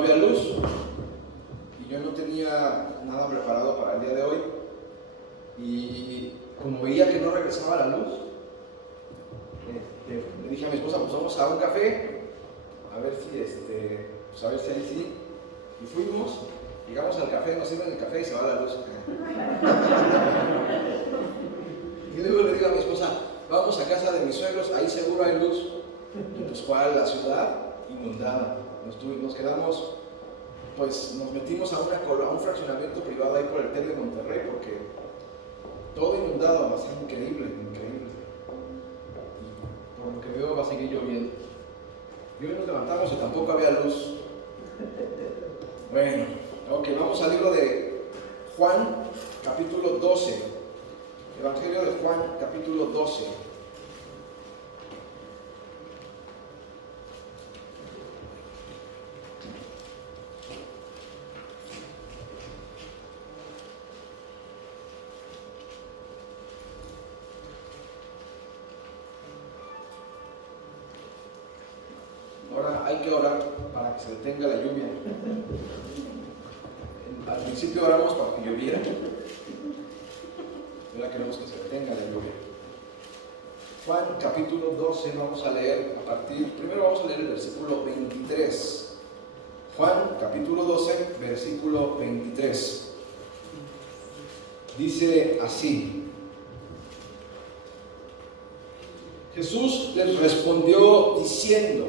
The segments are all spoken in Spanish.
había luz y yo no tenía nada preparado para el día de hoy, y como veía que no regresaba la luz, le dije a mi esposa, pues vamos a un café, a ver si pues a ver si ahí sí. Y fuimos, llegamos al café, nos sirven el café y se va la luz. Y luego le digo a mi esposa, vamos a casa de mis suegros, ahí seguro hay luz. Y pues cuál, la ciudad inundada. Nos quedamos, pues nos metimos a un fraccionamiento privado ahí por el TEC de Monterrey, porque todo inundado, bastante increíble. Y por lo que veo va a seguir lloviendo. Y hoy nos levantamos y tampoco había luz. Bueno, ok, vamos al libro de Juan, capítulo 12. Evangelio de Juan, capítulo 12. Ahora hay que orar para que se detenga la lluvia. Al principio oramos para que lloviera. Ahora queremos que se detenga la lluvia. Juan capítulo 12, vamos a leer primero vamos a leer el versículo 23. Juan capítulo 12, versículo 23. Dice así: Jesús les respondió diciendo,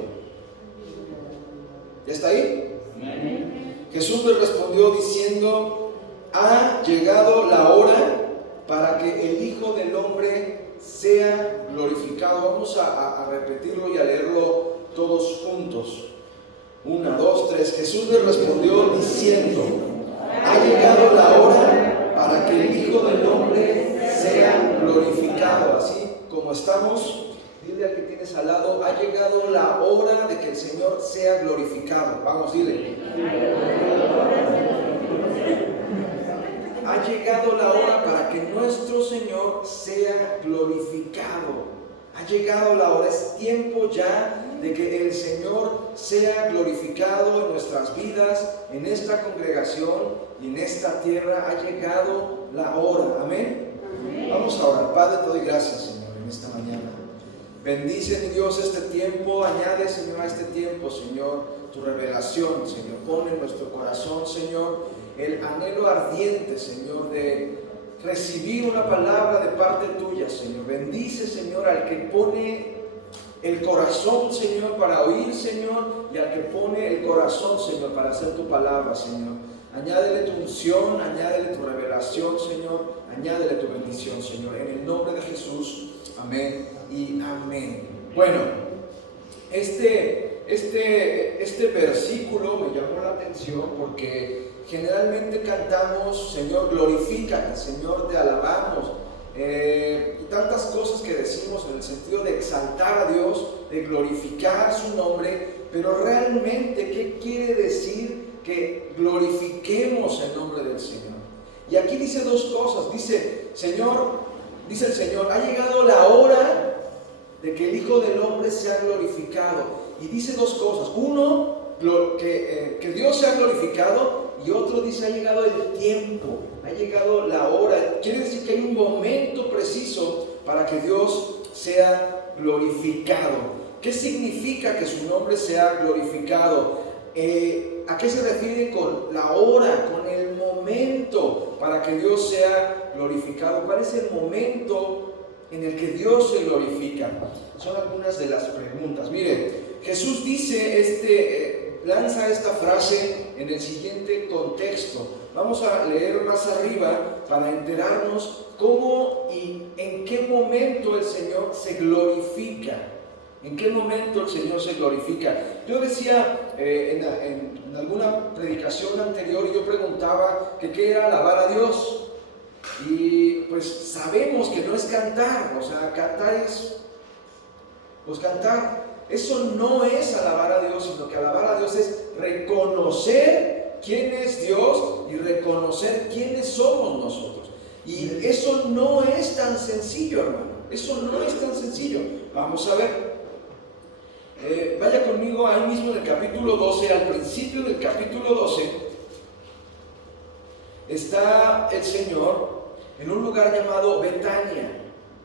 ¿ya está ahí? Amén. Jesús les respondió diciendo, ha llegado la hora para que el Hijo del Hombre sea glorificado. Vamos a repetirlo y a leerlo todos juntos. 1, 2, 3. Jesús les respondió diciendo, ha llegado la hora para que el Hijo del Hombre sea glorificado. Así como estamos, dile al que tienes al lado, ha llegado la hora de que el Señor sea glorificado. Vamos, dile. Ha llegado la hora para que nuestro Señor sea glorificado. Ha llegado la hora, es tiempo ya de que el Señor sea glorificado en nuestras vidas, en esta congregación y en esta tierra. Ha llegado la hora. Amén. Amén. Vamos a orar. Padre, te doy gracias, Señor, en esta mañana. Bendice, mi Dios, este tiempo. Añade, Señor, a este tiempo, Señor, tu revelación, Señor. Pon en nuestro corazón, Señor, el anhelo ardiente, Señor, de recibir una palabra de parte tuya, Señor. Bendice, Señor, al que pone el corazón, Señor, para oír, Señor, y al que pone el corazón, Señor, para hacer tu palabra, Señor. Añádele tu unción, añádele tu revelación, Señor, añádele tu bendición, Señor. En el nombre de Jesús, amén y amén. Bueno, este versículo me llamó la atención porque generalmente cantamos, Señor, glorifícate, Señor, te alabamos, y tantas cosas que decimos en el sentido de exaltar a Dios, de glorificar su nombre, pero realmente, ¿qué quiere decir que glorifiquemos el nombre del Señor? Y aquí dice dos cosas. Dice el Señor, ha llegado la hora de que el Hijo del Hombre sea glorificado. Y dice dos cosas. Uno, que Dios sea glorificado, y otro dice, ha llegado el tiempo, ha llegado la hora. Quiere decir que hay un momento preciso para que Dios sea glorificado. ¿Qué significa que su nombre sea glorificado? ¿A qué se refiere con la hora, con el momento para que Dios sea glorificado? ¿Cuál es el momento en el que Dios se glorifica? Son algunas de las preguntas. Mire, Jesús dice lanza esta frase en el siguiente contexto. Vamos a leer más arriba para enterarnos cómo y en qué momento el Señor se glorifica. ¿En qué momento el Señor se glorifica? Yo decía en alguna predicación anterior, yo preguntaba que qué era alabar a Dios. Y pues sabemos que no es cantar, o sea, cantar es pues cantar. Eso no es alabar a Dios, sino que alabar a Dios es reconocer quién es Dios y reconocer quiénes somos nosotros. Y eso no es tan sencillo, hermano. Eso no es tan sencillo. Vamos a ver. Vaya conmigo ahí mismo en el capítulo 12, al principio del capítulo 12, está el Señor en un lugar llamado Betania.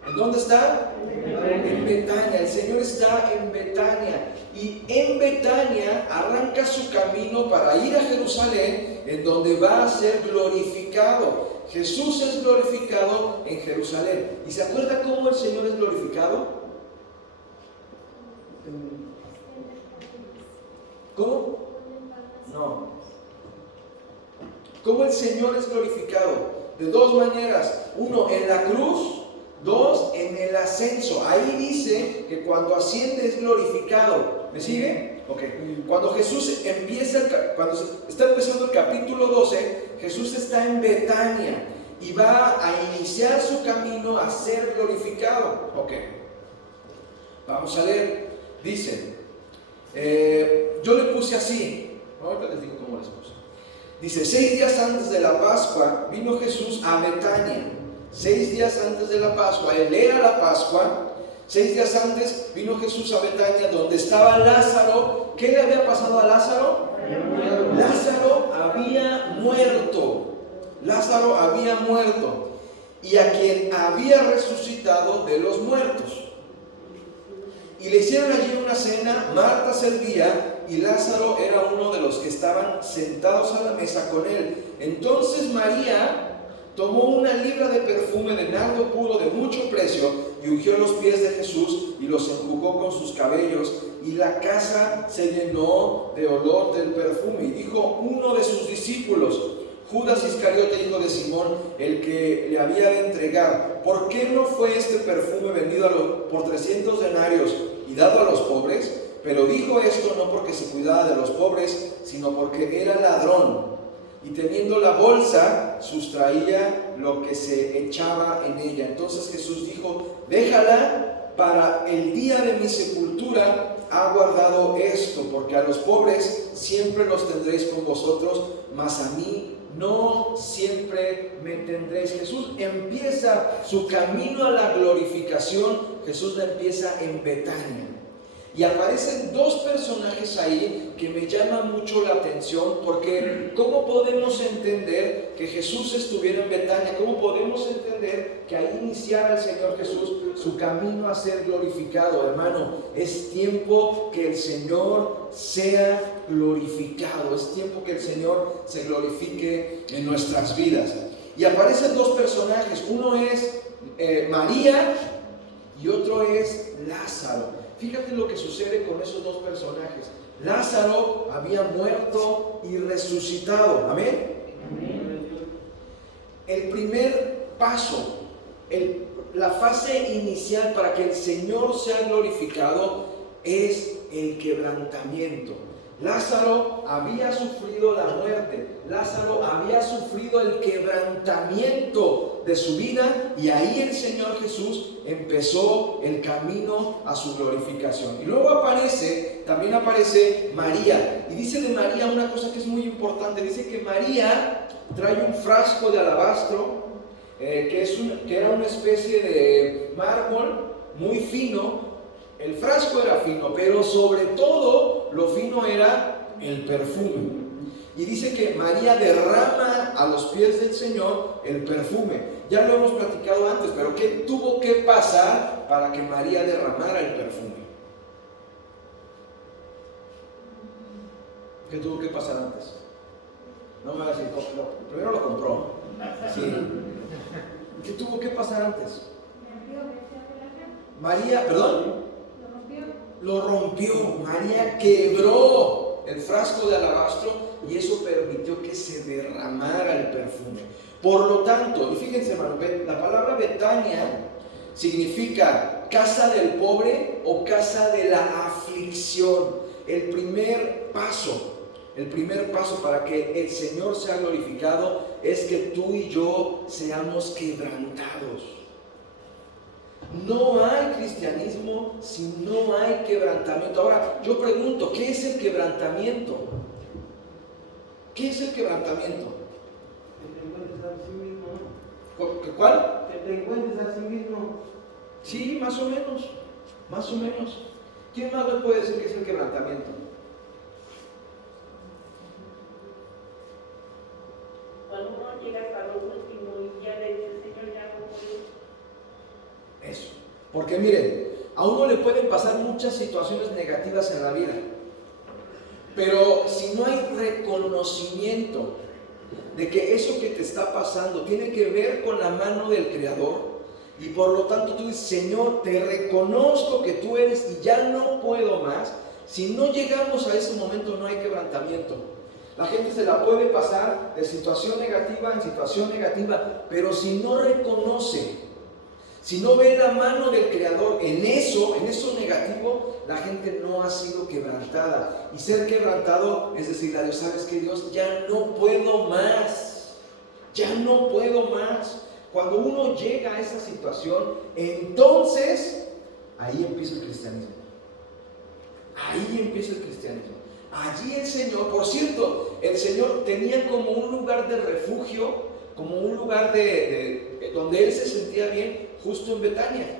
¿En dónde está? En Betania. El Señor está en Betania. Y en Betania arranca su camino para ir a Jerusalén, en donde va a ser glorificado. Jesús es glorificado en Jerusalén. ¿Y se acuerda cómo el Señor es glorificado? ¿Cómo? No. ¿Cómo el Señor es glorificado? De dos maneras. Uno, en la cruz. Dos, en el ascenso. Ahí dice que cuando asciende es glorificado. ¿Me sigue? Ok. Cuando Jesús cuando está empezando el capítulo 12, Jesús está en Betania y va a iniciar su camino a ser glorificado. Ok. Vamos a leer. Dice, yo le puse así. Ahorita les digo cómo les puse. Dice, 6 días antes de la Pascua vino Jesús a Betania. 6 días antes de la Pascua, él era la Pascua. 6 días antes vino Jesús a Betania, donde estaba Lázaro. ¿Qué le había pasado a Lázaro? Lázaro había muerto. Lázaro había muerto. Y a quien había resucitado de los muertos. Y le hicieron allí una cena. Marta servía y Lázaro era uno de los que estaban sentados a la mesa con él. Entonces María tomó una libra de perfume de nardo puro de mucho precio y ungió los pies de Jesús y los enjugó con sus cabellos, y la casa se llenó de olor del perfume. Y dijo uno de sus discípulos, Judas Iscariote, hijo de Simón, el que le había de entregar, ¿por qué no fue este perfume vendido por 300 denarios y dado a los pobres? Pero dijo esto no porque se cuidaba de los pobres, sino porque era ladrón. Y teniendo la bolsa, sustraía lo que se echaba en ella. Entonces Jesús dijo, déjala, para el día de mi sepultura ha guardado esto, porque a los pobres siempre los tendréis con vosotros, mas a mí no siempre me tendréis. Jesús empieza su camino a la glorificación. Jesús la empieza en Betania. Y aparecen dos personajes ahí que me llaman mucho la atención, porque ¿cómo podemos entender que Jesús estuviera en Betania? ¿Cómo podemos entender que ahí iniciara el Señor Jesús su camino a ser glorificado? Hermano, es tiempo que el Señor sea glorificado, es tiempo que el Señor se glorifique en nuestras vidas. Y aparecen dos personajes, uno es María y otro es Lázaro. Fíjate lo que sucede con esos dos personajes. Lázaro había muerto y resucitado. ¿Amén? El primer paso, la fase inicial para que el Señor sea glorificado es el quebrantamiento. Lázaro había sufrido la muerte. Lázaro había sufrido el quebrantamiento de su vida, y ahí el Señor Jesús empezó el camino a su glorificación. Y luego también aparece María, y dice de María una cosa que es muy importante. Dice que María trae un frasco de alabastro, que era una especie de mármol muy fino. El frasco era fino, pero sobre todo lo fino era el perfume. Y dice que María derrama a los pies del Señor el perfume. Ya lo hemos platicado antes, pero ¿qué tuvo que pasar para que María derramara el perfume? ¿Qué tuvo que pasar antes? No me va a decir, primero lo compró. Sí. ¿Qué tuvo que pasar antes? María, perdón. Lo rompió. María quebró el frasco de alabastro y eso permitió que se derramara el perfume. Por lo tanto, y fíjense, hermano, la palabra Betania significa casa del pobre o casa de la aflicción. El primer paso para que el Señor sea glorificado es que tú y yo seamos quebrantados. No hay cristianismo si no hay quebrantamiento. Ahora, yo pregunto, ¿qué es el quebrantamiento? ¿Qué es el quebrantamiento? Que te encuentres a sí mismo. ¿Cuál? Que te encuentres a sí mismo. Sí, más o menos. ¿Quién más me puede decir qué es el quebrantamiento? Cuando uno llega hasta lo último y ya le dice, Señor, ya no puedo. Eso. Porque miren, a uno le pueden pasar muchas situaciones negativas en la vida, pero si no hay reconocimiento de que eso que te está pasando tiene que ver con la mano del Creador, y por lo tanto tú dices, Señor, te reconozco que tú eres y ya no puedo más. Si no llegamos a ese momento, no hay quebrantamiento. La gente se la puede pasar de situación negativa en situación negativa, pero si no reconoce, si no ve la mano del Creador en eso negativo, la gente no ha sido quebrantada. Y ser quebrantado es decirle a Dios, ¿sabes qué, Dios? Ya no puedo más. Ya no puedo más. Cuando uno llega a esa situación, entonces ahí empieza el cristianismo. Ahí empieza el cristianismo. Allí el Señor, por cierto, el Señor tenía como un lugar de refugio, como un lugar donde Él se sentía bien, justo en Betania.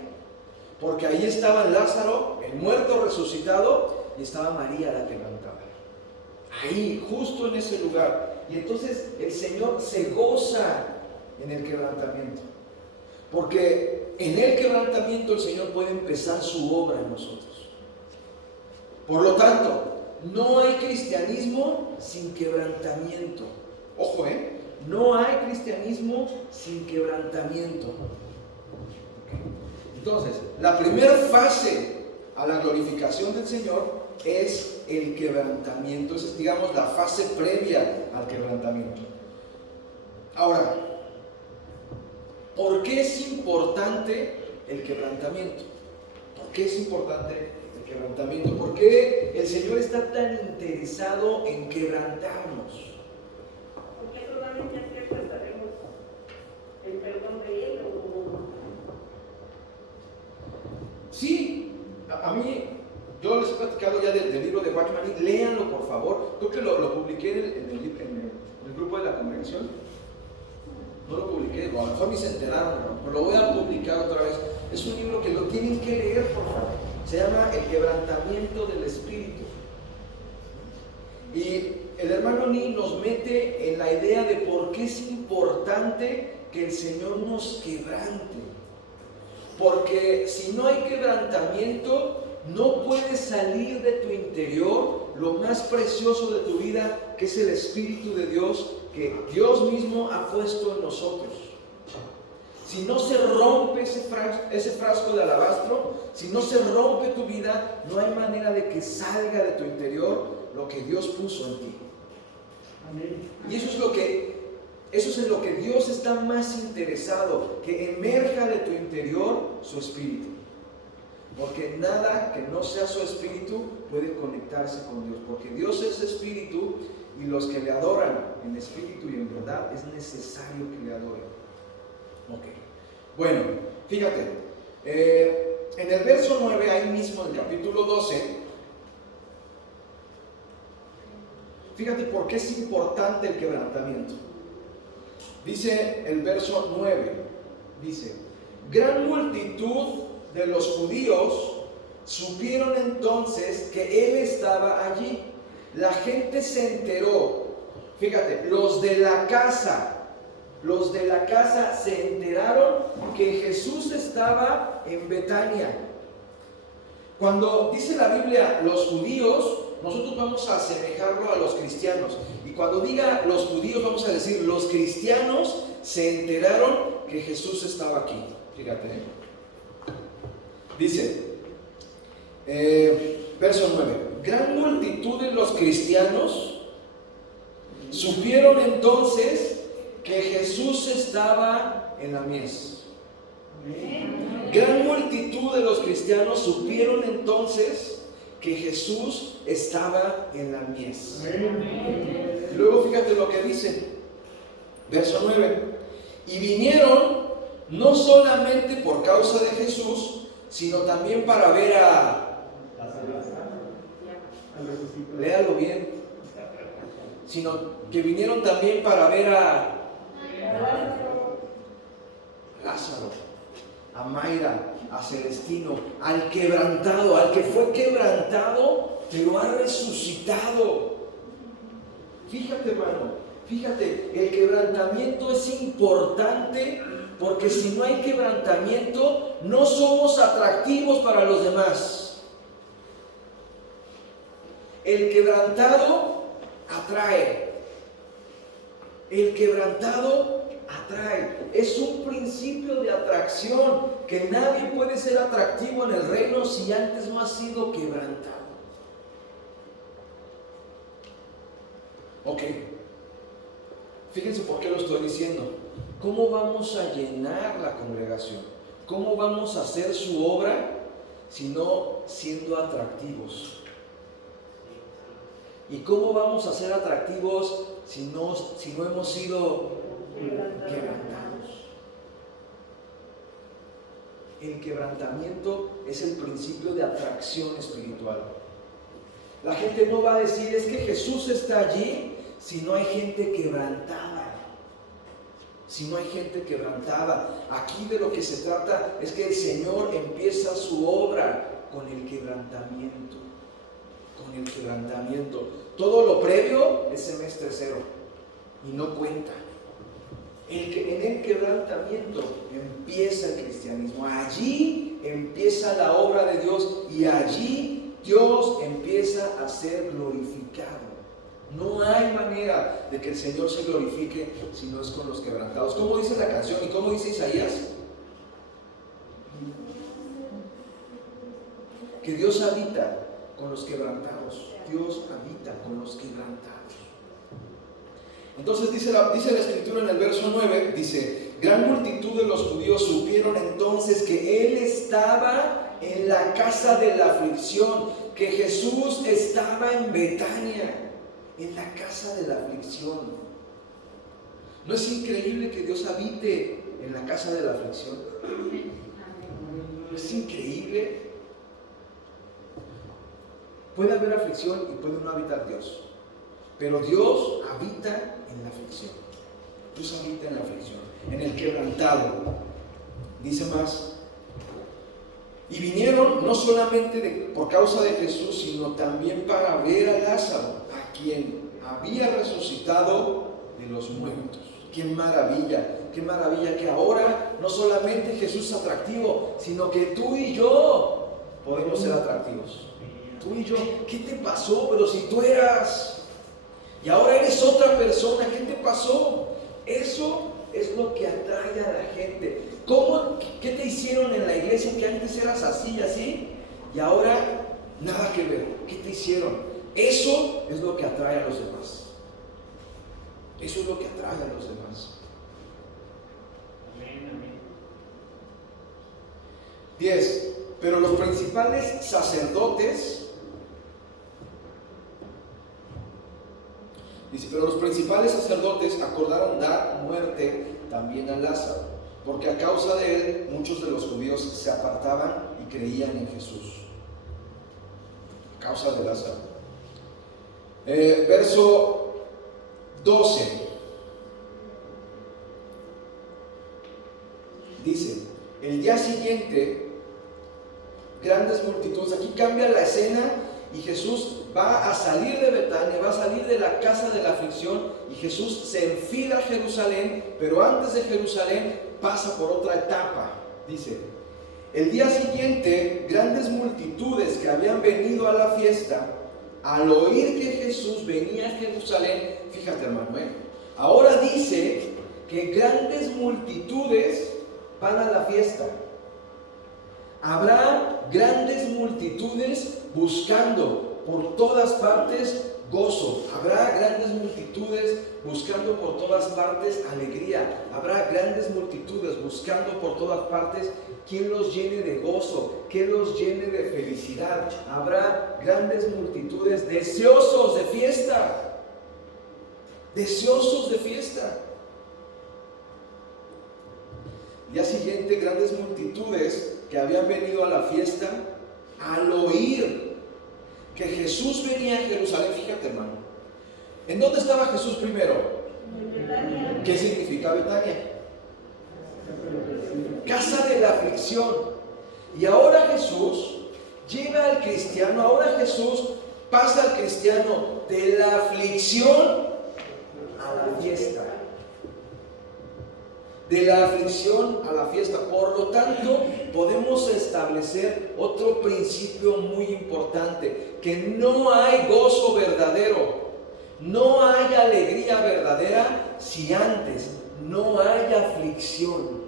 Porque ahí estaba Lázaro, el muerto resucitado, y estaba María la quebrantada. Ahí, justo en ese lugar. Y entonces el Señor se goza en el quebrantamiento, porque en el quebrantamiento el Señor puede empezar su obra en nosotros. Por lo tanto, no hay cristianismo sin quebrantamiento. Ojo, no hay cristianismo sin quebrantamiento. Entonces, la primera fase a la glorificación del Señor es el quebrantamiento. Esa es, digamos, la fase previa al quebrantamiento. Ahora, ¿por qué es importante el quebrantamiento? ¿Por qué es importante el quebrantamiento? ¿Por qué el Señor está tan interesado en quebrantarnos? Porque solamente así alcanzaremos el perdón de Él. Sí, a mí, yo les he platicado ya del libro de Watchman Nee, léanlo por favor. Creo que lo publiqué en el grupo de la congregación. No lo publiqué, a lo mejor ni se enteraron, pero lo voy a publicar otra vez. Es un libro que lo tienen que leer, por favor. Se llama El quebrantamiento del Espíritu. Y el hermano Nee nos mete en la idea de por qué es importante que el Señor nos quebrante. Porque si no hay quebrantamiento, no puede salir de tu interior lo más precioso de tu vida, que es el Espíritu de Dios, que Dios mismo ha puesto en nosotros. Si no se rompe ese frasco de alabastro, si no se rompe tu vida, no hay manera de que salga de tu interior lo que Dios puso en ti. Amén. Y eso es en lo que Dios está más interesado, que emerja de tu interior su Espíritu. Porque nada que no sea su Espíritu puede conectarse con Dios. Porque Dios es Espíritu y los que le adoran en espíritu y en verdad es necesario que le adoren. Ok. Bueno, fíjate. En el verso 9, ahí mismo, en el capítulo 12, fíjate por qué es importante el quebrantamiento. Dice el verso 9, dice, gran multitud de los judíos supieron entonces que él estaba allí. La gente se enteró. Fíjate, los de la casa se enteraron que Jesús estaba en Betania. Cuando dice la Biblia los judíos, nosotros vamos a asemejarlo a los cristianos. Y cuando diga los judíos, vamos a decir los cristianos se enteraron que Jesús estaba aquí. Fíjate. Dice, verso 9, gran multitud de los cristianos supieron entonces que Jesús estaba en la mies. Gran multitud de los cristianos supieron entonces que Jesús estaba en la mies. Y luego fíjate lo que dice, verso 9, y vinieron no solamente por causa de Jesús, sino también para ver léalo bien, sino que vinieron también para ver a Lázaro, a Mayra a Celestino, al quebrantado, al que fue quebrantado, pero ha resucitado. Fíjate, hermano, fíjate, el quebrantamiento es importante porque si no hay quebrantamiento, no somos atractivos para los demás. El quebrantado atrae. El quebrantado atrae. Es un principio de atracción, que nadie puede ser atractivo en el reino si antes no ha sido quebrantado. Ok, fíjense por qué lo estoy diciendo. ¿Cómo vamos a llenar la congregación? ¿Cómo vamos a hacer su obra si no siendo atractivos? ¿Y cómo vamos a ser atractivos si no hemos sido quebrantados? El quebrantamiento es el principio de atracción espiritual. La gente no va a decir, es que Jesús está allí, si no hay gente quebrantada. Si no hay gente quebrantada. Aquí de lo que se trata es que el Señor empieza su obra con el quebrantamiento. Con el quebrantamiento. Todo lo previo es semestre cero y no cuenta. En el quebrantamiento empieza el cristianismo. Allí empieza la obra de Dios y allí Dios empieza a ser glorificado. No hay manera de que el Señor se glorifique si no es con los quebrantados. ¿Cómo dice la canción y cómo dice Isaías? Que Dios habita con los quebrantados. Dios habita con los quebrantados. Entonces dice la Escritura en el verso 9, dice, gran multitud de los judíos supieron entonces que Él estaba en la casa de la aflicción, que Jesús estaba en Betania, en la casa de la aflicción. ¿No es increíble que Dios habite en la casa de la aflicción? ¿No es increíble? Puede haber aflicción y puede no habitar Dios, pero Dios habita en la aflicción. Dios habita en la aflicción, en el quebrantado. Dice más, y vinieron no solamente por causa de Jesús, sino también para ver a Lázaro, a quien había resucitado de los muertos. ¡Qué maravilla! ¡Qué maravilla! Que ahora no solamente Jesús es atractivo, sino que tú y yo podemos ser atractivos. Tú y yo, ¿qué te pasó? Pero si tú eras, y ahora eres otra persona, ¿qué te pasó? Eso es lo que atrae a la gente. ¿Cómo? ¿Qué te hicieron en la iglesia que antes eras así y así? Y ahora nada que ver. ¿Qué te hicieron? Eso es lo que atrae a los demás. Eso es lo que atrae a los demás. Amén, amén. 10. Pero los principales sacerdotes, dice, pero los principales sacerdotes acordaron dar muerte también a Lázaro, porque a causa de él muchos de los judíos se apartaban y creían en Jesús. A causa de Lázaro. Verso 12. Dice, el día siguiente, grandes multitudes. Aquí cambia la escena y Jesús va a salir de Betania, va a salir de la casa de la aflicción y Jesús se enfila a Jerusalén, pero antes de Jerusalén pasa por otra etapa. Dice, el día siguiente, grandes multitudes que habían venido a la fiesta, al oír que Jesús venía a Jerusalén, fíjate hermano, ahora dice que grandes multitudes van a la fiesta. Habrá grandes multitudes buscando por todas partes gozo. Habrá grandes multitudes buscando por todas partes alegría. Habrá grandes multitudes buscando por todas partes quien los llene de gozo, que los llene de felicidad. Habrá grandes multitudes deseosos de fiesta. Deseosos de fiesta. Día siguiente, grandes multitudes que habían venido a la fiesta al oír que Jesús venía a Jerusalén. Fíjate hermano, ¿en dónde estaba Jesús primero? En Betania. ¿Qué significa Betania? Casa de la aflicción. Y ahora Jesús lleva al cristiano, ahora Jesús pasa al cristiano de la aflicción a la fiesta. De la aflicción a la fiesta. Por lo tanto, podemos establecer otro principio muy importante, que no hay gozo verdadero, no hay alegría verdadera si antes no hay aflicción.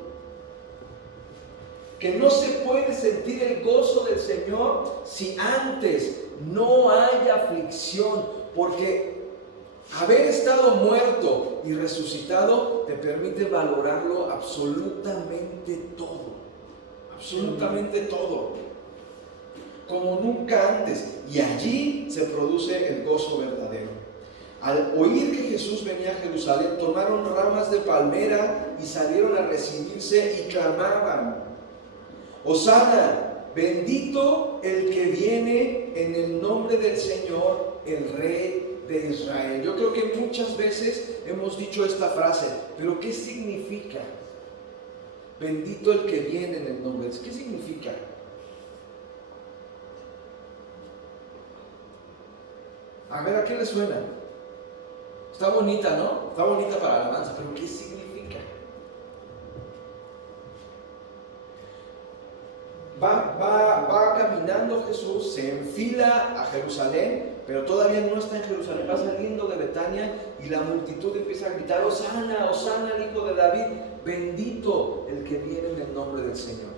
Que no se puede sentir el gozo del Señor si antes no hay aflicción, porque haber estado muerto y resucitado te permite valorarlo absolutamente todo, como nunca antes, y allí se produce el gozo verdadero. Al oír que Jesús venía a Jerusalén, tomaron ramas de palmera y salieron a recibirse y clamaban: Hosana, bendito el que viene en el nombre del Señor, el Rey de Israel. Yo creo que muchas veces hemos dicho esta frase, pero ¿qué significa? Bendito el que viene en el nombre de Dios. ¿Qué significa? A ver, ¿a qué le suena? Está bonita, ¿no? Está bonita para alabanza, pero ¿qué significa? Va caminando Jesús, se enfila a Jerusalén, pero todavía no está en Jerusalén, va saliendo de Betania y la multitud empieza a gritar: Hosana, Hosana al Hijo de David, bendito el que viene en el nombre del Señor.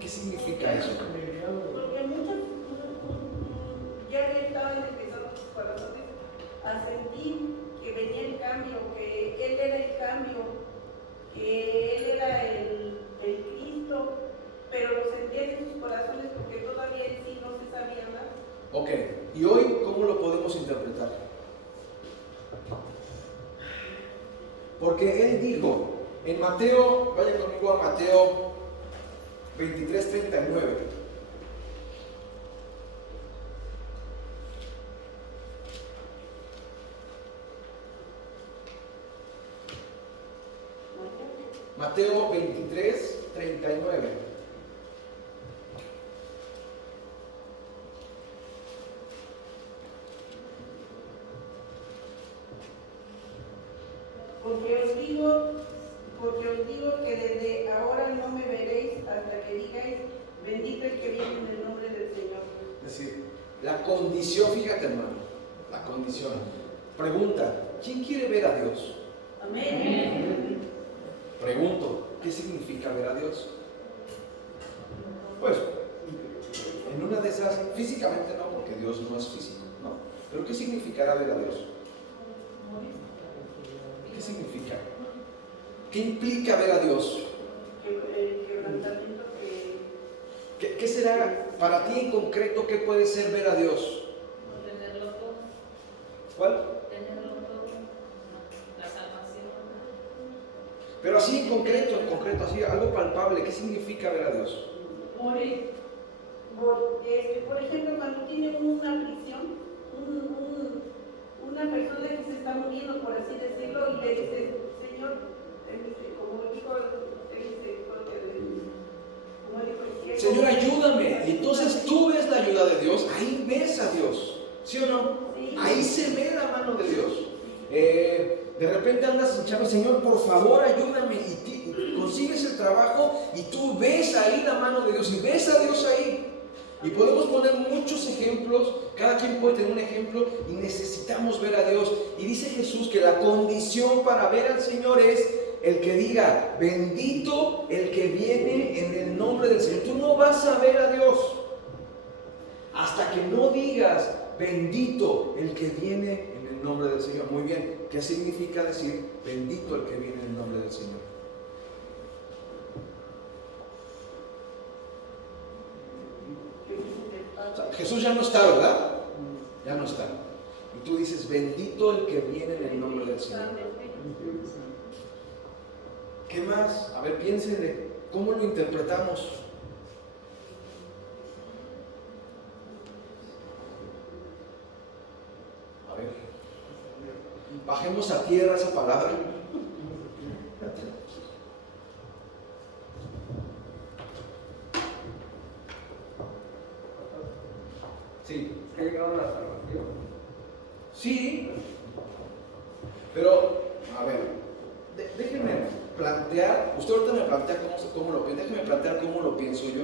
¿Qué significa eso? Porque muchos ya estaban empezando sus corazones a sentir que venía el cambio, que Él era el cambio, que Él era el Cristo, pero lo sentían en sus corazones porque todavía en sí no se sabía nada. Ok, ¿y hoy cómo lo podemos interpretar? Porque Él dijo en Mateo, vaya conmigo a Mateo 23:39. Mateo 23:39. Porque os digo que desde ahora no me veréis hasta que digáis: bendito el que viene en el nombre del Señor. Es decir, la condición, fíjate hermano, la condición. Pregunta: ¿quién quiere ver a Dios? Amén. Pregunto: ¿qué significa ver a Dios? Pues, en una de esas, físicamente no, porque Dios no es físico, ¿no? Pero ¿qué significará ver a Dios? ¿Qué significa? ¿Qué implica ver a Dios? ¿Qué será para ti en concreto? ¿Qué puede ser ver a Dios? Tenerlo todo. ¿Cuál? Tenerlo todo. La salvación. Pero así en concreto, así algo palpable. ¿Qué significa ver a Dios? Morir. Por ejemplo, cuando tiene una aflicción, una persona que se está muriendo, por así decirlo, y le dice: Señor, como dijo, Señor, ayúdame. Y entonces tú ves la ayuda de Dios, ahí ves a Dios, ¿sí o no? Sí. Ahí se ve la mano de Dios. De repente andas hinchando: Señor, por favor, ayúdame, y consigues el trabajo y tú ves ahí la mano de Dios y ves a Dios ahí. Y podemos poner muchos ejemplos, cada quien puede tener un ejemplo, y necesitamos ver a Dios. Y dice Jesús que la condición para ver al Señor es el que diga: bendito el que viene en el nombre del Señor. Tú no vas a ver a Dios hasta que no digas: bendito el que viene en el nombre del Señor. Muy bien, ¿qué significa decir bendito el que viene en el nombre del Señor? O sea, Jesús ya no está, ¿verdad? Ya no está. Y tú dices: bendito el que viene en el nombre del Señor. ¿Qué más? A ver, piénsenle, ¿cómo lo interpretamos? A ver, bajemos a tierra esa palabra. para la salvación. Sí, pero, a ver, déjenme plantear, usted ahorita me plantea cómo lo piensa, déjenme plantear cómo lo pienso yo.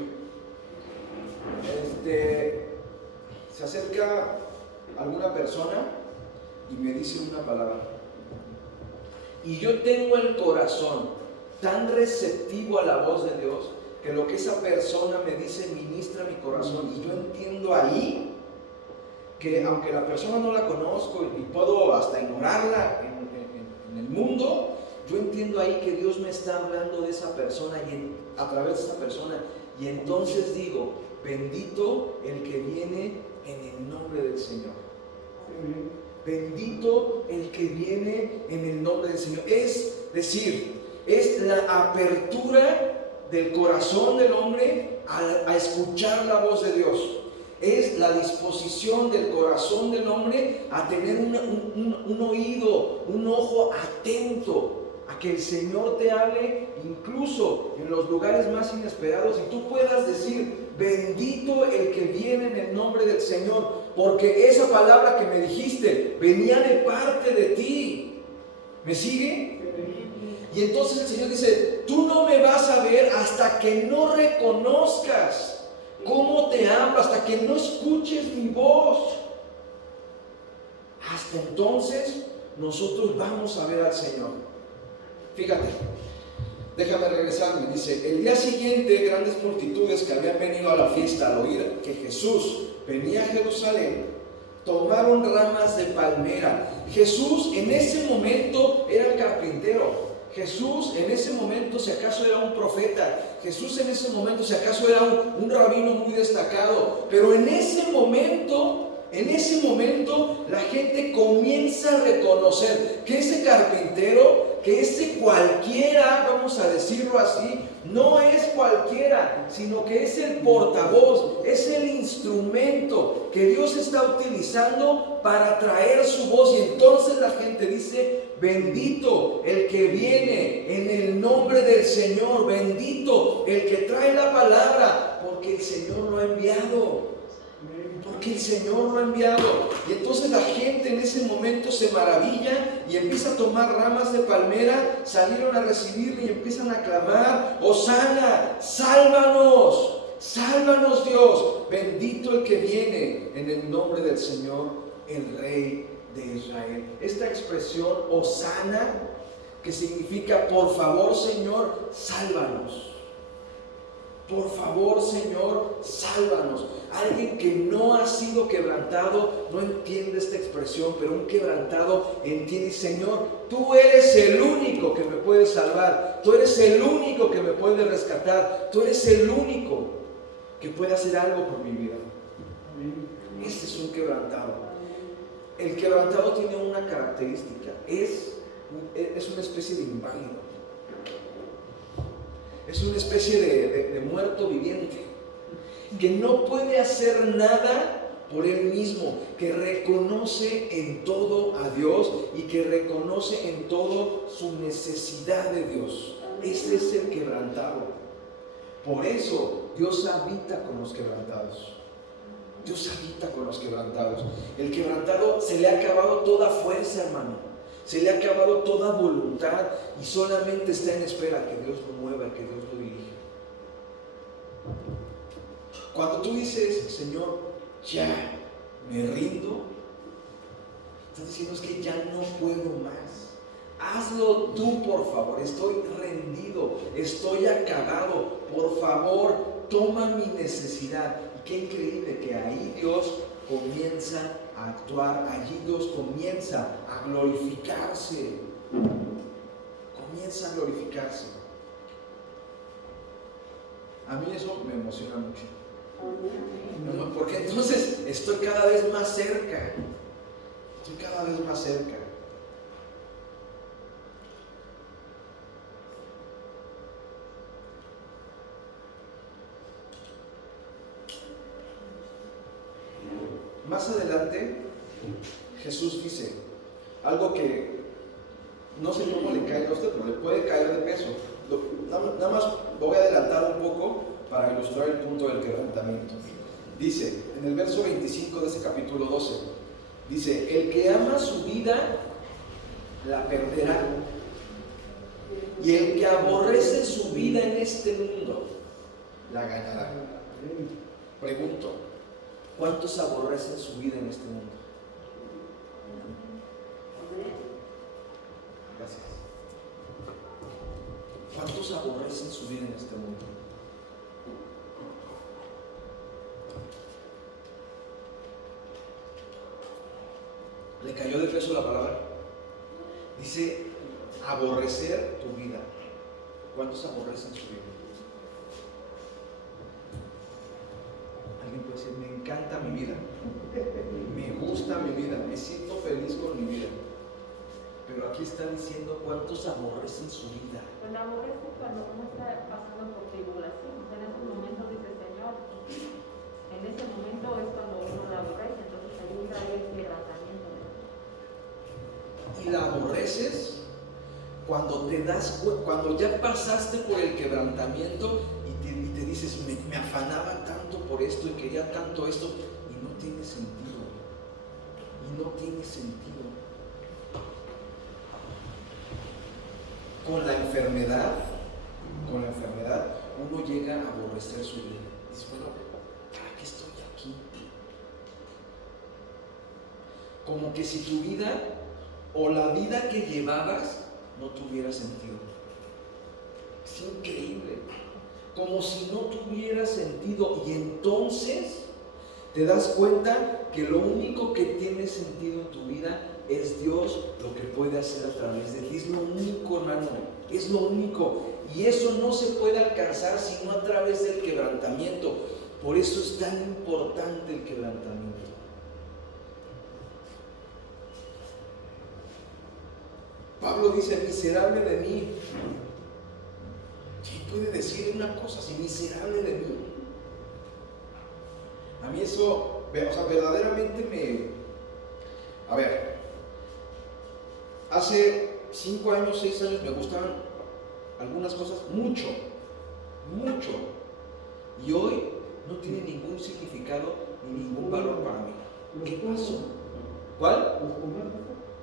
Se acerca alguna persona y me dice una palabra. Y yo tengo el corazón tan receptivo a la voz de Dios que lo que esa persona me dice ministra mi corazón. Y yo entiendo ahí que aunque la persona no la conozco y puedo hasta ignorarla en el mundo, yo entiendo ahí que Dios me está hablando de esa persona y a través de esa persona. Y entonces digo, bendito el que viene en el nombre del Señor. Bendito el que viene en el nombre del Señor. Es decir, es la apertura del corazón del hombre a escuchar la voz de Dios. Es la disposición del corazón del hombre a tener un oído, un ojo atento a que el Señor te hable incluso en los lugares más inesperados y tú puedas decir, bendito el que viene en el nombre del Señor, porque esa palabra que me dijiste venía de parte de ti. ¿Me sigue? Y entonces el Señor dice, tú no me vas a ver hasta que no reconozcas cómo te hablo, hasta que no escuches mi voz. Hasta entonces nosotros vamos a ver al Señor. Fíjate, déjame regresar, me dice, el día siguiente grandes multitudes que habían venido a la fiesta al oír que Jesús venía a Jerusalén, tomaron ramas de palmera. Jesús en ese momento era el carpintero. Jesús en ese momento si acaso era un profeta. Jesús en ese momento si acaso era un rabino muy destacado. Pero en ese momento la gente comienza a reconocer que ese carpintero, que ese cualquiera, vamos a decirlo así, no es cualquiera, sino que es el portavoz, es el instrumento que Dios está utilizando para traer su voz. Y entonces la gente dice, bendito el que viene en el nombre del Señor, bendito el que trae la palabra, porque el Señor lo ha enviado. Porque el Señor lo ha enviado. Y entonces la gente en ese momento se maravilla y empieza a tomar ramas de palmera, salieron a recibirle y empiezan a clamar, Hosana, sálvanos, sálvanos Dios, bendito el que viene en el nombre del Señor, el Rey de Israel. Esta expresión Hosana, que significa por favor Señor, sálvanos. Por favor, Señor, sálvanos. Alguien que no ha sido quebrantado no entiende esta expresión, pero un quebrantado entiende, Señor, tú eres el único que me puede salvar, tú eres el único que me puede rescatar, tú eres el único que puede hacer algo por mi vida. Este es un quebrantado. El quebrantado tiene una característica, es una especie de inválido. Es una especie de muerto viviente, que no puede hacer nada por él mismo, que reconoce en todo a Dios y que reconoce en todo su necesidad de Dios. Ese es el quebrantado. Por eso Dios habita con los quebrantados. Dios habita con los quebrantados. El quebrantado se le ha acabado toda fuerza, hermano. Se le ha acabado toda voluntad y solamente está en espera que Dios lo mueva, que Dios lo dirija. Cuando tú dices, Señor, ya me rindo, estás diciendo es que ya no puedo más. Hazlo tú, por favor. Estoy rendido, estoy acabado. Por favor, toma mi necesidad. Y qué increíble que ahí Dios comienza a actuar, allí Dios comienza a glorificarse. Comienza a glorificarse. A mí eso me emociona mucho. Porque entonces estoy cada vez más cerca. Estoy cada vez más cerca. Más adelante, Jesús dice algo que no sé cómo le cae a usted, pero le puede caer de peso. Nada más voy a adelantar un poco para ilustrar el punto del quebrantamiento. Dice, en el verso 25 de ese capítulo 12, dice, el que ama su vida, la perderá. Y el que aborrece su vida en este mundo, la ganará. Pregunto, ¿cuántos aborrecen su vida en este mundo? Gracias. ¿Cuántos aborrecen su vida en este mundo? ¿Le cayó de peso la palabra? Dice, aborrecer tu vida. ¿Cuántos aborrecen su vida? Alguien puede decir, me encanta mi vida, me gusta mi vida, me siento feliz con mi vida. Pero aquí está diciendo cuántos aborrecen su vida. Pues la aborrece cuando uno está pasando por tribulaciones. En esos momentos dice Señor, en ese momento es cuando uno la aborrece, entonces hay un rayo de quebrantamiento. Y la aborreces cuando te das cuando ya pasaste por el quebrantamiento y te dices, me afanaba tanto por esto y quería tanto esto, y no tiene sentido. Y no tiene sentido. Con la enfermedad, uno llega a aborrecer su vida. Dice, bueno, ¿para qué estoy aquí? Como que si tu vida o la vida que llevabas no tuviera sentido. Es increíble. Como si no tuviera sentido. Y entonces te das cuenta que lo único que tiene sentido en tu vida es Dios, lo que puede hacer a través de ti. Es lo único, hermano. Es lo único. Y eso no se puede alcanzar sino a través del quebrantamiento. Por eso es tan importante el quebrantamiento. Pablo dice, miserable de mí. ¿Quién puede decir una cosa así, miserable de mí? A mí eso, verdaderamente me... A ver, hace 5 años, 6 años me gustaban algunas cosas mucho. Y hoy no tiene ningún significado ni ningún valor para mí. ¿Qué pasó? ¿Cuál?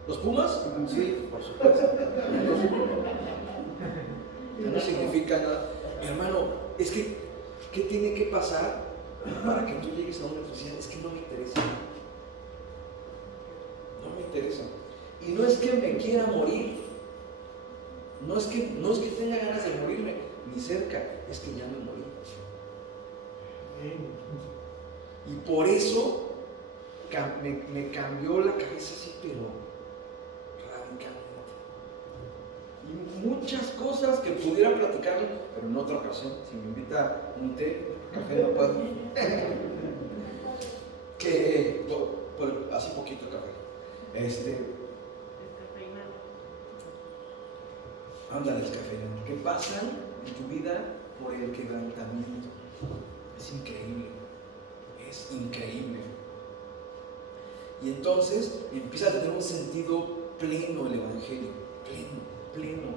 ¿Los Pumas? Sí, por supuesto. No significa nada. Mi hermano, es que, ¿qué tiene que pasar para que tú llegues a una universidad? Es que no me interesa. No me interesa. Y no es que me quiera morir. No es que tenga ganas de morirme, ni cerca. Es que ya me morí. Y por eso me cambió la cabeza así, pero y muchas cosas que pudiera platicarle, pero en otra ocasión, si me invita un té, café no puedo. Que así poquito café. Ándale, el café. Que pasan en tu vida por el quebrantamiento. Es increíble. Es increíble. Y entonces empieza a tener un sentido pleno el evangelio. Pleno,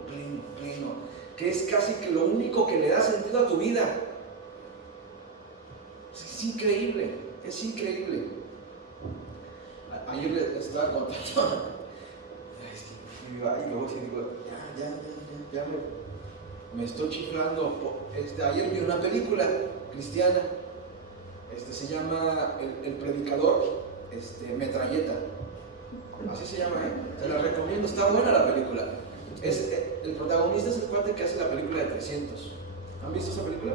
que es casi que lo único que le da sentido a tu vida. Es increíble. Ayer le estaba contando y luego sí digo, ya me estoy chiflando. Ayer vi una película cristiana, se llama El Predicador, Metralleta. Así se llama, se la recomiendo, está buena la película. El protagonista es el cuate que hace la película de 300. ¿Han visto esa película?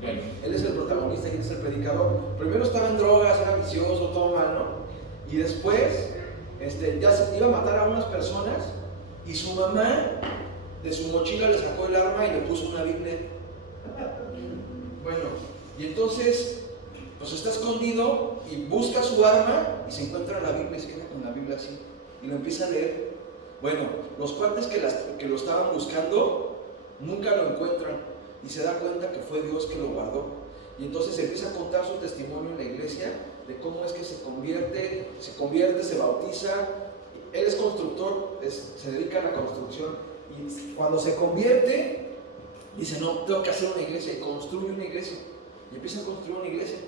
Él es el protagonista y es el predicador. Primero estaba en drogas, era vicioso, todo mal, ¿no? Y después ya se iba a matar a unas personas y su mamá de su mochila le sacó el arma y le puso una Biblia. Bueno, y entonces pues está escondido y busca su arma y se encuentra la Biblia y se queda con la Biblia así y lo empieza a leer. Bueno, los cuates que lo estaban buscando nunca lo encuentran y se da cuenta que fue Dios que lo guardó. Y entonces empieza a contar su testimonio en la iglesia de cómo es que se convierte, se bautiza. Él es constructor, se dedica a la construcción y cuando se convierte dice, no, tengo que hacer una iglesia, y construye una iglesia y empieza a construir una iglesia.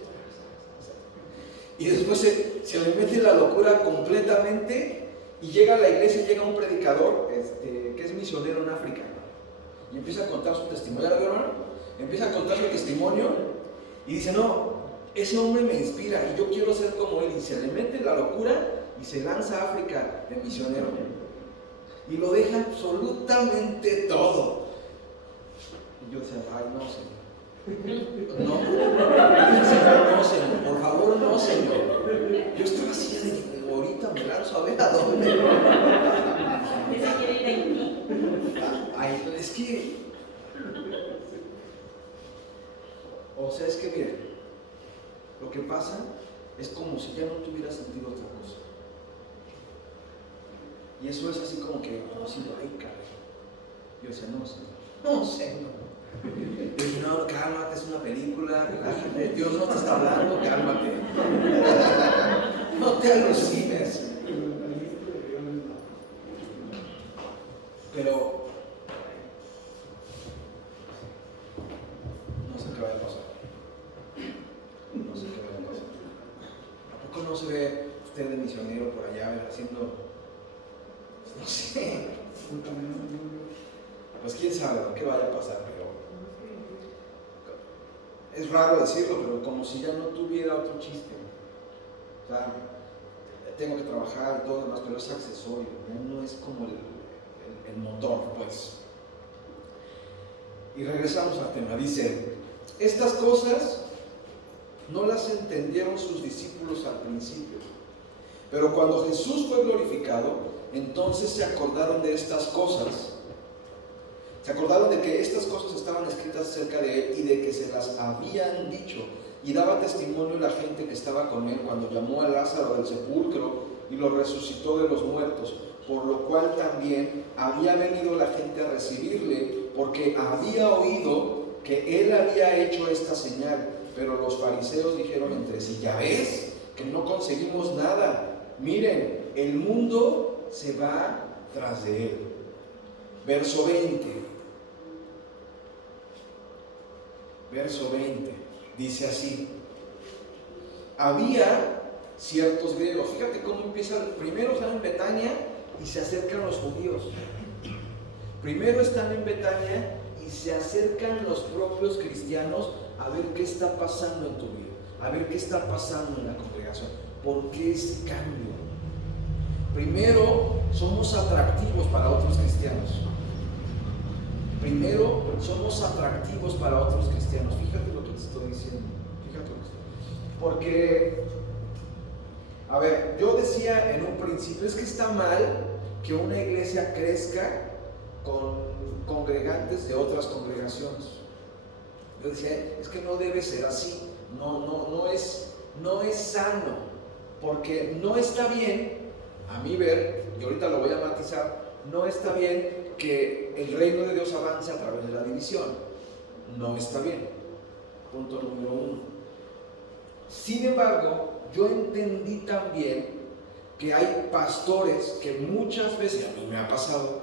Y después se le mete la locura completamente y llega a la iglesia, llega un predicador que es misionero en África y empieza a contar su testimonio. ¿Ya lo vieron? Empieza a contar su testimonio y dice, no, ese hombre me inspira y yo quiero ser como él. Y se le mete la locura y se lanza a África de misionero y lo deja absolutamente todo. Y yo decía, ay, no, Señor. No, Señor, no, Señor, por favor, no, Señor. Yo estaba así de ahorita me lanzo a ver a dónde. Ay, es que, o sea, es que miren, lo que pasa es como si ya no tuviera sentido otra cosa. Y eso es así como que, no, sí, ay, caray. Yo decía, no, Señor, no, Señor. Yo dije, no, cálmate, es una película, relájate, Dios no te está hablando, cálmate. No te alucines. Pero no sé qué va a pasar. No sé qué va a pasar. ¿A poco no se ve usted de misionero por allá haciendo, no sé? Pues quién sabe qué vaya a pasar, pero es raro decirlo, pero como si ya no tuviera otro chiste. O sea, tengo que trabajar y todo lo demás, pero es accesorio, no es como el motor, pues. Y regresamos al tema. Dice, estas cosas no las entendieron sus discípulos al principio, pero cuando Jesús fue glorificado, entonces se acordaron de estas cosas. Se acordaron de que estas cosas estaban escritas acerca de él y de que se las habían dicho. Y daba testimonio la gente que estaba con él cuando llamó a Lázaro del sepulcro y lo resucitó de los muertos, por lo cual también había venido la gente a recibirle, porque había oído que él había hecho esta señal. Pero los fariseos dijeron entre sí, ya ves que no conseguimos nada. Miren, el mundo se va tras de él. Verso 20. Verso 20, dice así, había ciertos griegos, fíjate cómo empieza, primero están en Betania y se acercan los judíos, primero están en Betania y se acercan los propios cristianos a ver qué está pasando en tu vida, a ver qué está pasando en la congregación, ¿por qué ese cambio? Primero somos atractivos para otros cristianos. Primero, somos atractivos para otros cristianos. Fíjate lo que te estoy diciendo. Fíjate lo que estoy diciendo. Porque, a ver, yo decía en un principio, es que está mal que una iglesia crezca con congregantes de otras congregaciones. Yo decía, es que no debe ser así. No es sano. Porque no está bien, a mi ver, y ahorita lo voy a matizar, no está bien que el reino de Dios avance a través de la división. No está bien. Punto número 1. Sin embargo, yo entendí también que hay pastores que muchas veces, a mí me ha pasado,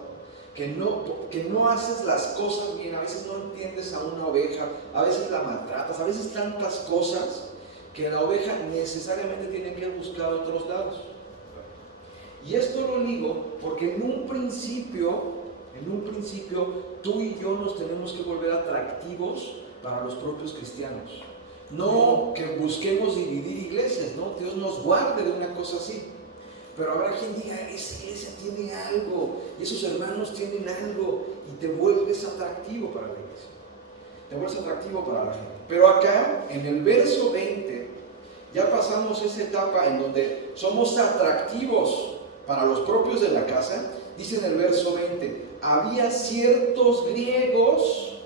que no haces las cosas bien, a veces no entiendes a una oveja, a veces la maltratas, a veces tantas cosas que la oveja necesariamente tiene que buscar otros lados. Y esto lo digo porque en un principio tú y yo nos tenemos que volver atractivos para los propios cristianos. No que busquemos dividir iglesias, ¿no? Dios nos guarde de una cosa así. Pero habrá quien diga, esa iglesia tiene algo, y esos hermanos tienen algo, y te vuelves atractivo para la iglesia. Te vuelves atractivo para la gente. Pero acá, en el verso 20, ya pasamos esa etapa en donde somos atractivos para los propios de la casa. Dice en el verso 20, había ciertos griegos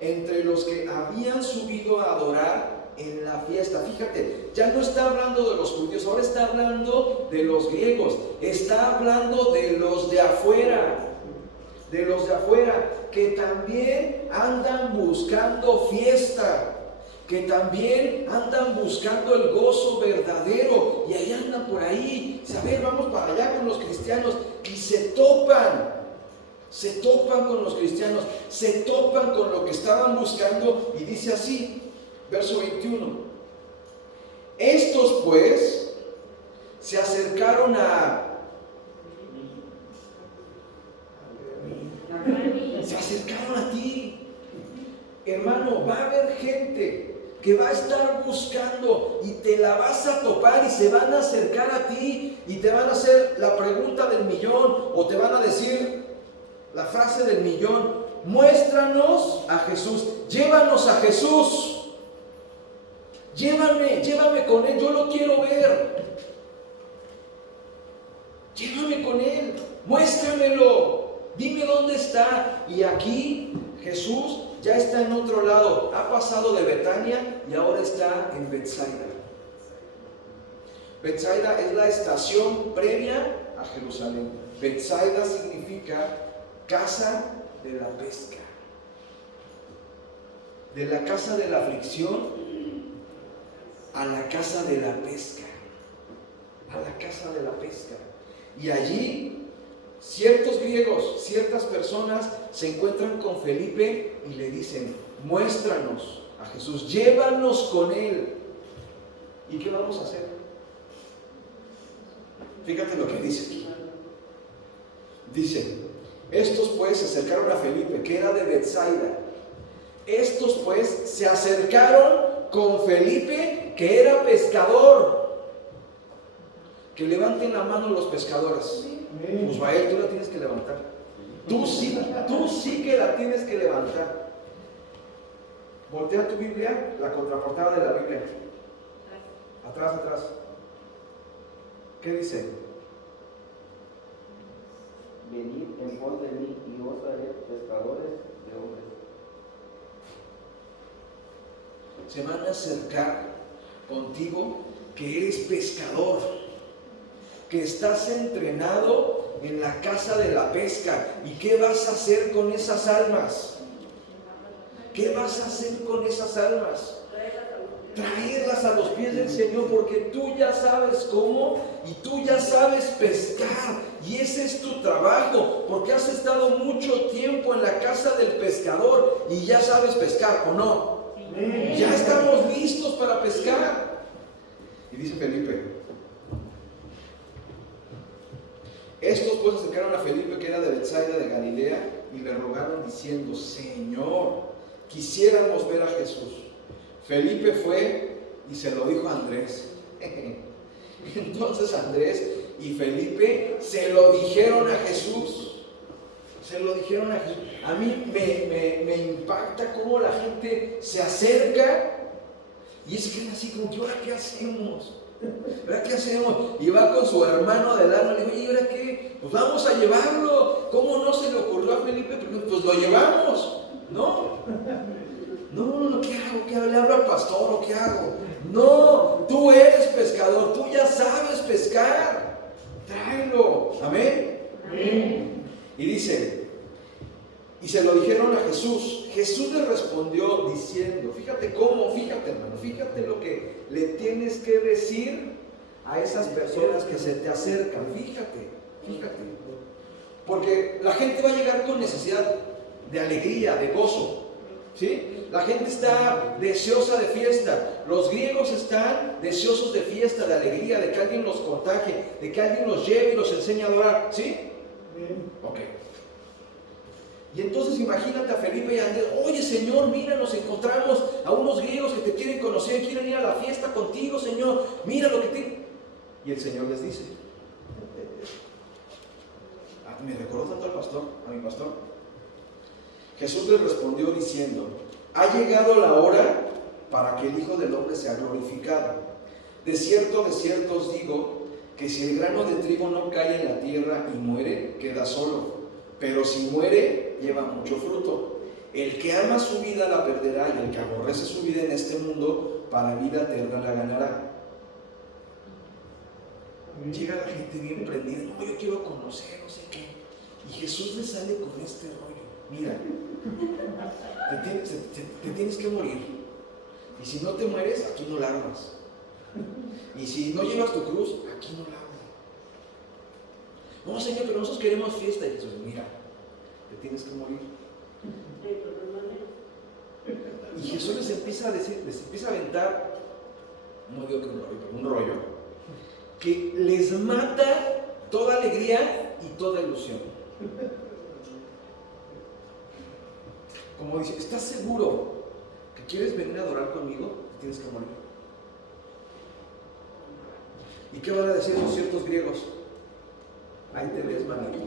entre los que habían subido a adorar en la fiesta. Fíjate, ya no está hablando de los judíos, ahora está hablando de los griegos, está hablando de los de afuera, que también andan buscando fiesta, que también andan buscando el gozo verdadero, y ahí andan por ahí, a ver, vamos para allá con los cristianos, y se topan con los cristianos, se topan con lo que estaban buscando, y dice así, verso 21, Estos pues se acercaron a ti. Hermano, va a haber gente que va a estar buscando y te la vas a topar y se van a acercar a ti y te van a hacer la pregunta del millón o te van a decir la frase del millón: muéstranos a Jesús, llévanos a Jesús, llévame con Él, yo lo quiero ver, llévame con Él, muéstramelo, dime dónde está. Y aquí Jesús ya está en otro lado, ha pasado de Betania y ahora está en Betsaida. Betsaida es la estación previa a Jerusalén. Betsaida significa casa de la pesca. De la casa de la aflicción a la casa de la pesca. A la casa de la pesca. Y allí ciertos griegos, ciertas personas se encuentran con Felipe y le dicen: muéstranos a Jesús, llévanos con Él. ¿Y qué vamos a hacer? Fíjate lo que dice aquí. Dice: estos pues se acercaron a Felipe, que era de Betsaida. Estos pues se acercaron con Felipe, que era pescador. Que levanten la mano los pescadores. Usbael, tú la tienes que levantar. Tú sí que la tienes que levantar. Voltea tu Biblia, la contraportada de la Biblia. Atrás. ¿Qué dice? Venid en pos de mí y os haré pescadores de hombres. Se van a acercar contigo, que eres pescador, que estás entrenado en la casa de la pesca. ¿Y qué vas a hacer con esas almas? ¿Qué vas a hacer con esas almas? Traerlas a los pies del Señor, porque tú ya sabes cómo y tú ya sabes pescar, y ese es tu trabajo, porque has estado mucho tiempo en la casa del pescador y ya sabes pescar, ¿o no? Ya estamos listos para pescar. Y dice Felipe: estos pues acercaron a Felipe, que era de Betsaida de Galilea, y le rogaron diciendo: Señor, quisiéramos ver a Jesús. Felipe fue y se lo dijo a Andrés. Entonces Andrés y Felipe se lo dijeron a Jesús. Se lo dijeron a Jesús. A mí me impacta cómo la gente se acerca y es que es así como: ¿y ahora qué hacemos? ¿Ahora qué hacemos? Y va con su hermano del alma y le dijo: ¿y ahora qué? Pues vamos a llevarlo. ¿Cómo no se le ocurrió a Felipe? Pues lo llevamos, ¿no? No, ¿qué hago? ¿Qué hago? ¿Le hablo al pastor o qué hago? No, tú eres pescador, tú ya sabes pescar. Tráelo. Amén. Amén. Y dice: y se lo dijeron a Jesús. Jesús le respondió diciendo: fíjate cómo, fíjate hermano, fíjate lo que le tienes que decir a esas personas que se te acercan. Fíjate. Porque la gente va a llegar con necesidad de alegría, de gozo. ¿Sí? La gente está deseosa de fiesta. Los griegos están deseosos de fiesta, de alegría, de que alguien los contagie, de que alguien los lleve y los enseñe a adorar. ¿Sí? Ok. Y entonces imagínate a Felipe y a Andrés: oye Señor, mira, nos encontramos a unos griegos que te quieren conocer, quieren ir a la fiesta contigo, Señor. Mira lo que te... Y el Señor les dice... me recordó tanto al pastor, a mi pastor. Jesús les respondió diciendo: ha llegado la hora para que el Hijo del Hombre sea glorificado. De cierto os digo, que si el grano de trigo no cae en la tierra y muere, queda solo. Pero si muere, lleva mucho fruto. El que ama su vida la perderá, y el que aborrece su vida en este mundo, para vida eterna la ganará. Llega la gente bien prendida: no, yo quiero conocer, no sé qué. Y Jesús le sale con este rollo: mira, te tienes que morir. Y si no te mueres, aquí no la armas. Y si no llevas tu cruz, aquí no la armas. No, Señor, pero nosotros queremos fiesta. Y Jesús: mira, te tienes que morir. Y Jesús les empieza a decir, les empieza a aventar no digo que un rollo, pero un rollo, que les mata toda alegría y toda ilusión. Como dice, ¿estás seguro que quieres venir a adorar conmigo? Tienes que morir. ¿Y qué van a decir los ciertos griegos? Ahí te ves, manito.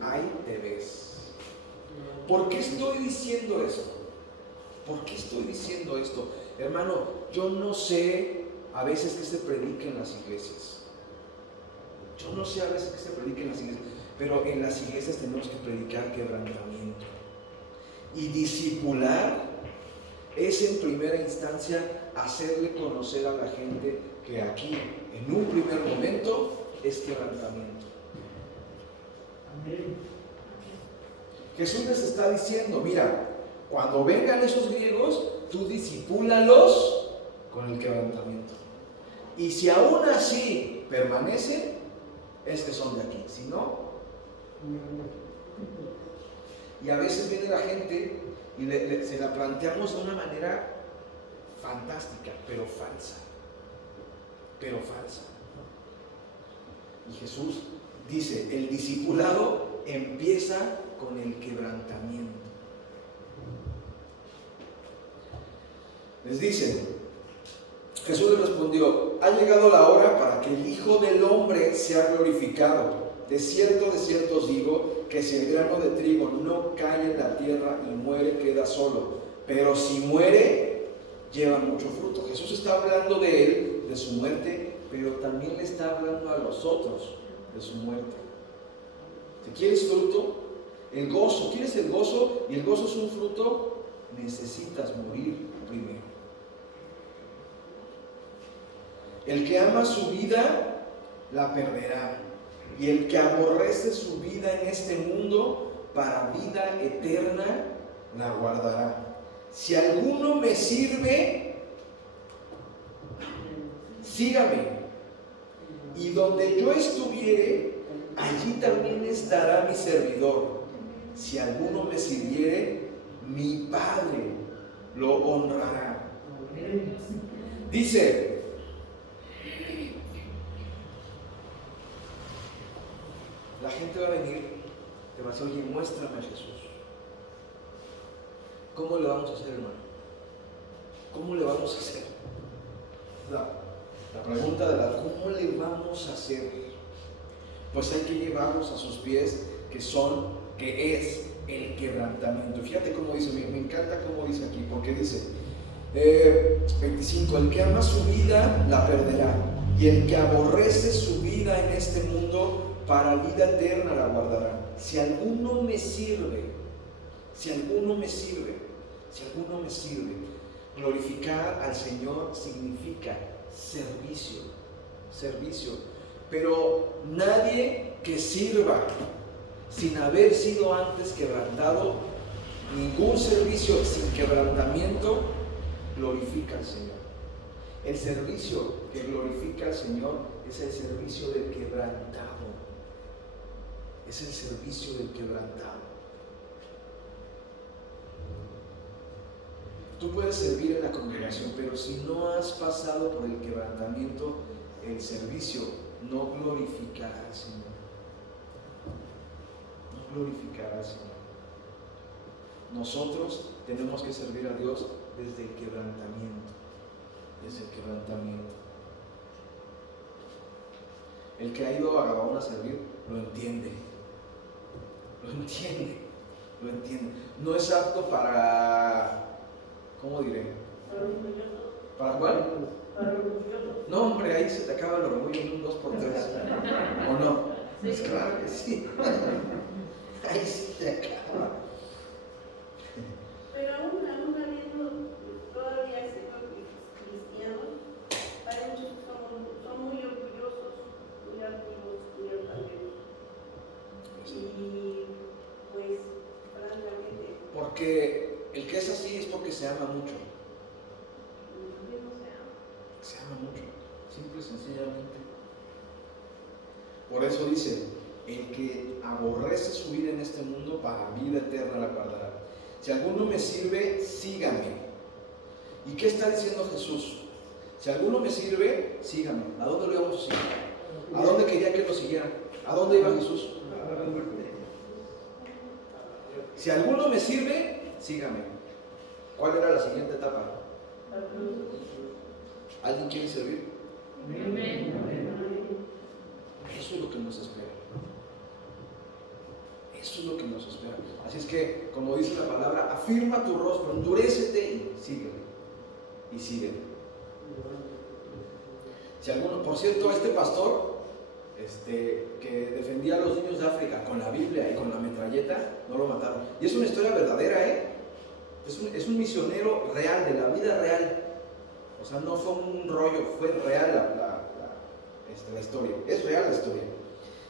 Ahí te ves. ¿Por qué estoy diciendo esto? ¿Por qué estoy diciendo esto? Hermano, yo no sé a veces que se predica en las iglesias. Yo no sé a veces que se predica en las iglesias, pero en las iglesias tenemos que predicar quebrantamiento. Y discipular es en primera instancia hacerle conocer a la gente que aquí, en un primer momento, es quebrantamiento. Amén. Jesús les está diciendo, mira, cuando vengan esos griegos, tú discipúlalos con el quebrantamiento. Y si aún así permanecen, es que son de aquí. Si no, y a veces viene la gente y se la planteamos de una manera fantástica, pero falsa. Pero falsa. Y Jesús dice, el discipulado empieza con el quebrantamiento. Les dice, Jesús les respondió, ha llegado la hora para que el Hijo del Hombre sea glorificado. De cierto os digo, que si el grano de trigo no cae en la tierra y muere, queda solo. Pero si muere, lleva mucho fruto. Jesús está hablando de él, de su muerte, pero también le está hablando a los otros de su muerte. ¿Te quieres fruto? El gozo, ¿quieres el gozo? Y el gozo es un fruto, necesitas morir primero. El que ama su vida, la perderá. Y el que aborrece su vida en este mundo, para vida eterna, la guardará. Si alguno me sirve, sígame. Y donde yo estuviere, allí también estará mi servidor. Si alguno me sirviere, mi Padre lo honrará. Dice, la gente va a venir, te va a decir, oye, muéstrame a Jesús. ¿Cómo le vamos a hacer, hermano? ¿Cómo le vamos a hacer? La pregunta de ¿cómo le vamos a hacer? Pues hay que llevarlos a sus pies, que es el quebrantamiento. Fíjate cómo dice, me encanta cómo dice aquí, porque dice, 25, el que ama su vida, la perderá. Y el que aborrece su vida en este mundo, para vida eterna la guardará. Si alguno me sirve, glorificar al Señor significa servicio. Pero nadie que sirva sin haber sido antes quebrantado, ningún servicio sin quebrantamiento glorifica al Señor. El servicio que glorifica al Señor es el servicio del quebrantado. Es el servicio del quebrantado. Tú puedes servir en la congregación, pero si no has pasado por el quebrantamiento, el servicio no glorificará al Señor. No glorificará al Señor. Nosotros tenemos que servir a Dios desde el quebrantamiento. Desde el quebrantamiento. El que ha ido a Gabaón a servir lo entiende. No es apto para, ¿cómo diré? ¿Para cuál? No, hombre, ahí se te acaba el orgullo en un 2x3. ¿O no? Pues claro que sí. Ahí se te acaba. Pero aún habiendo todavía siendo cristianos, hay muchos que son muy orgullosos, muy altivos, muy altaneros. Y pues, francamente. Porque el que es así es porque se ama mucho. Se ama mucho, simple y sencillamente. Por eso dice, el que aborrece su vida en este mundo, para vida eterna la guardará. Si alguno me sirve, sígame. ¿Y qué está diciendo Jesús? Si alguno me sirve, sígame. ¿A dónde lo íbamos a seguir? ¿A dónde quería que lo siguiera? ¿A dónde iba Jesús? Si alguno me sirve, sígame. ¿Cuál era la siguiente etapa? ¿Alguien quiere servir? Eso es lo que nos espera. Eso es lo que nos espera. Así es que, como dice la palabra, afirma tu rostro, endurécete y sígueme. Y sígueme. Si alguno, por cierto, este pastor que defendía a los niños de África con la Biblia y con la metralleta, no lo mataron. Y es una historia verdadera, es un misionero real, de la vida real. O sea, no fue un rollo, fue real la historia. Es real la historia.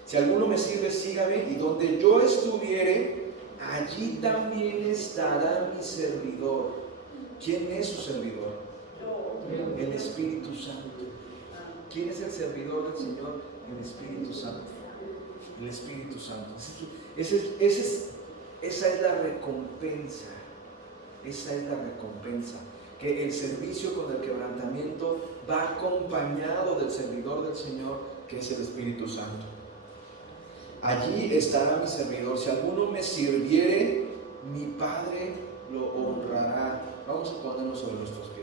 Si alguno me sirve, sígame, y donde yo estuviere, allí también estará mi servidor. ¿Quién es su servidor? El Espíritu Santo. ¿Quién es el servidor del Señor? El Espíritu Santo. El Espíritu Santo. Esa es la recompensa. Esa es la recompensa. Que el servicio con el quebrantamiento va acompañado del servidor del Señor, que es el Espíritu Santo. Allí estará mi servidor. Si alguno me sirviere, mi Padre lo honrará. Vamos a ponernos sobre nuestros pies.